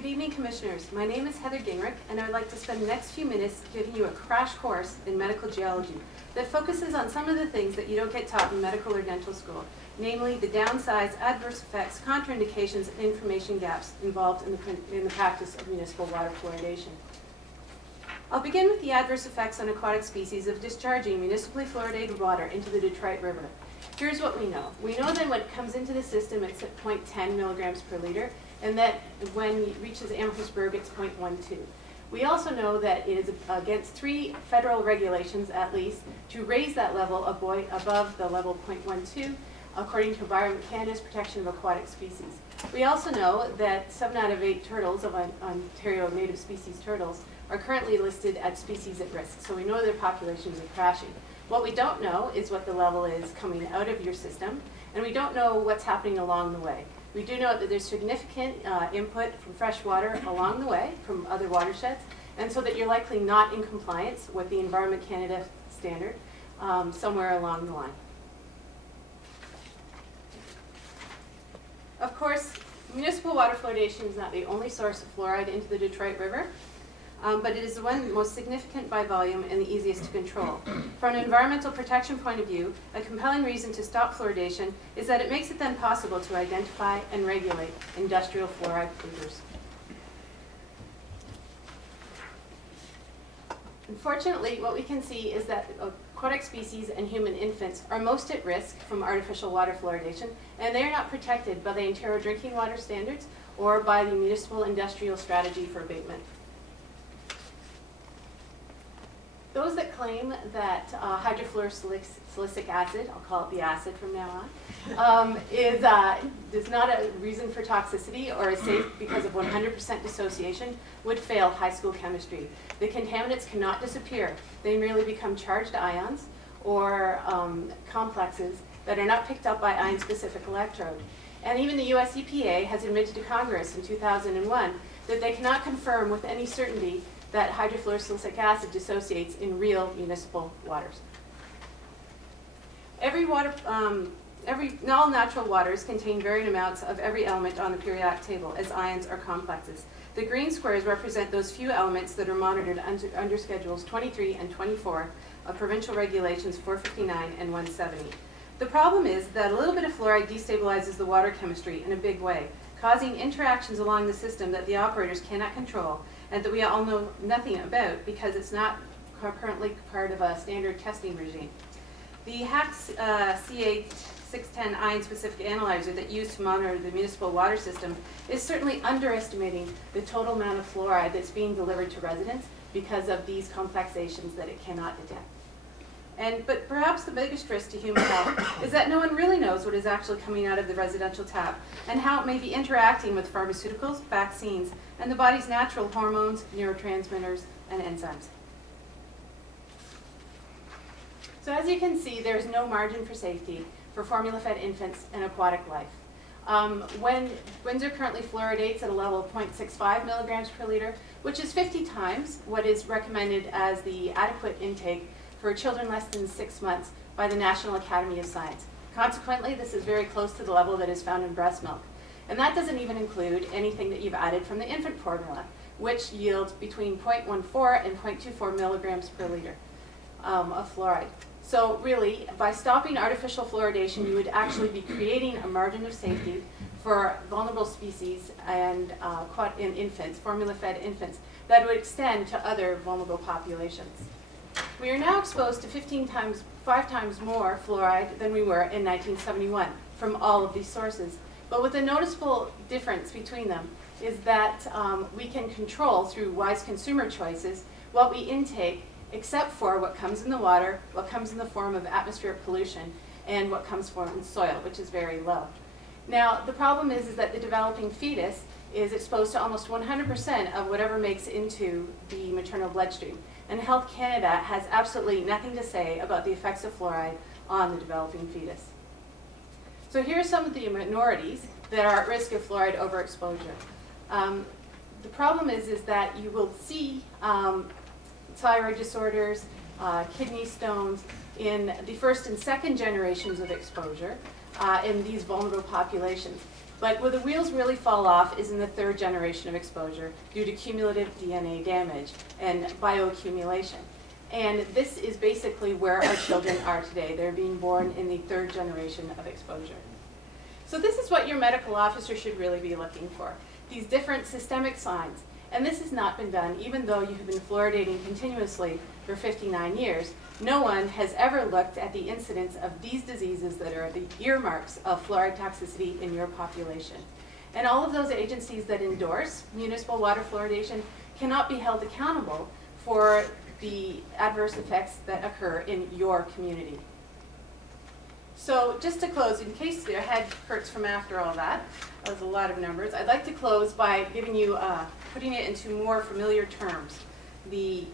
Good evening, Commissioners. My name is Heather Gingerich, and I would like to spend the next few minutes giving you a crash course in medical geology that focuses on some of the things that you don't get taught in medical or dental school, namely the downsides, adverse effects, contraindications, and information gaps involved in the practice of municipal water fluoridation. I'll begin with the adverse effects on aquatic species of discharging municipally fluoridated water into the Detroit River. Here's what we know. We know that when it comes into the system, it's at 0.10 milligrams per liter, and that when it reaches Amherstburg, it's 0.12. We also know that it is against 3 federal regulations, at least, to raise that level above the level 0.12, according to Environment Canada's Protection of Aquatic Species. We also know that 7 out of 8 turtles of Ontario native species turtles are currently listed as species at risk, so we know their populations are crashing. What we don't know is what the level is coming out of your system, and we don't know what's happening along the way. We do know that there's significant input from fresh water along the way from other watersheds, and so that you're likely not in compliance with the Environment Canada standard somewhere along the line. Of course, municipal water fluoridation is not the only source of fluoride into the Detroit River, but it is the one most significant by volume and the easiest to control. From an environmental protection point of view, a compelling reason to stop fluoridation is that it makes it then possible to identify and regulate industrial fluoride polluters. Unfortunately, what we can see is that aquatic species and human infants are most at risk from artificial water fluoridation, and they are not protected by the Ontario drinking water standards or by the municipal industrial strategy for abatement. Those that claim that hydrofluorosilicic acid, I'll call it the acid from now on, is not a reason for toxicity or is safe because of 100% dissociation would fail high school chemistry. The contaminants cannot disappear. They merely become charged ions or complexes that are not picked up by ion-specific electrode. And even the US EPA has admitted to Congress in 2001 that they cannot confirm with any certainty that hydrofluorosilicic acid dissociates in real municipal waters. All natural waters contain varying amounts of every element on the periodic table as ions or complexes. The green squares represent those few elements that are monitored under Schedules 23 and 24 of Provincial Regulations 459 and 170. The problem is that a little bit of fluoride destabilizes the water chemistry in a big way, causing interactions along the system that the operators cannot control and that we all know nothing about because it's not currently part of a standard testing regime. The HACS C8610 ion-specific analyzer that used to monitor the municipal water system is certainly underestimating the total amount of fluoride that's being delivered to residents because of these complexations that it cannot detect. But perhaps the biggest risk to human health is that no one really knows what is actually coming out of the residential tap and how it may be interacting with pharmaceuticals, vaccines, and the body's natural hormones, neurotransmitters, and enzymes. So as you can see, there is no margin for safety for formula-fed infants and aquatic life. When Windsor currently fluoridates at a level of 0.65 milligrams per liter, which is 50 times what is recommended as the adequate intake for children less than 6 months by the National Academy of Science. Consequently, this is very close to the level that is found in breast milk. And that doesn't even include anything that you've added from the infant formula, which yields between 0.14 and 0.24 milligrams per liter of fluoride. So really, by stopping artificial fluoridation, you would actually be creating a margin of safety for vulnerable species and in infants, formula-fed infants, that would extend to other vulnerable populations. We are now exposed to 5 times more fluoride than we were in 1971 from all of these sources. But with a noticeable difference between them is that we can control through wise consumer choices what we intake, except for what comes in the water, what comes in the form of atmospheric pollution, and what comes from soil, which is very low. Now, the problem is that the developing fetus is exposed to almost 100% of whatever makes into the maternal bloodstream. And Health Canada has absolutely nothing to say about the effects of fluoride on the developing fetus. So here are some of the minorities that are at risk of fluoride overexposure. The problem is that you will see thyroid disorders, kidney stones in the first and second generations of exposure. in these vulnerable populations. But where the wheels really fall off is in the third generation of exposure due to cumulative DNA damage and bioaccumulation. And this is basically where our children are today. They're being born in the third generation of exposure. So this is what your medical officer should really be looking for, these different systemic signs. And this has not been done, even though you have been fluoridating continuously for 59 years. No one has ever looked at the incidence of these diseases that are the earmarks of fluoride toxicity in your population. And all of those agencies that endorse municipal water fluoridation cannot be held accountable for the adverse effects that occur in your community. So just to close, in case your head hurts from after all that, that was a lot of numbers, I'd like to close by giving you, putting it into more familiar terms, the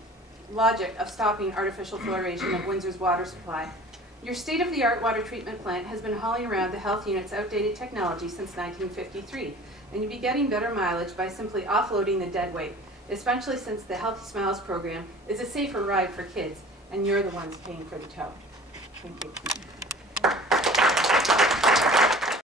logic of stopping artificial fluoridation of Windsor's water supply. Your state-of-the-art water treatment plant has been hauling around the health unit's outdated technology since 1953, and you'd be getting better mileage by simply offloading the dead weight, especially since the Healthy Smiles program is a safer ride for kids, and you're the ones paying for the tow. Thank you.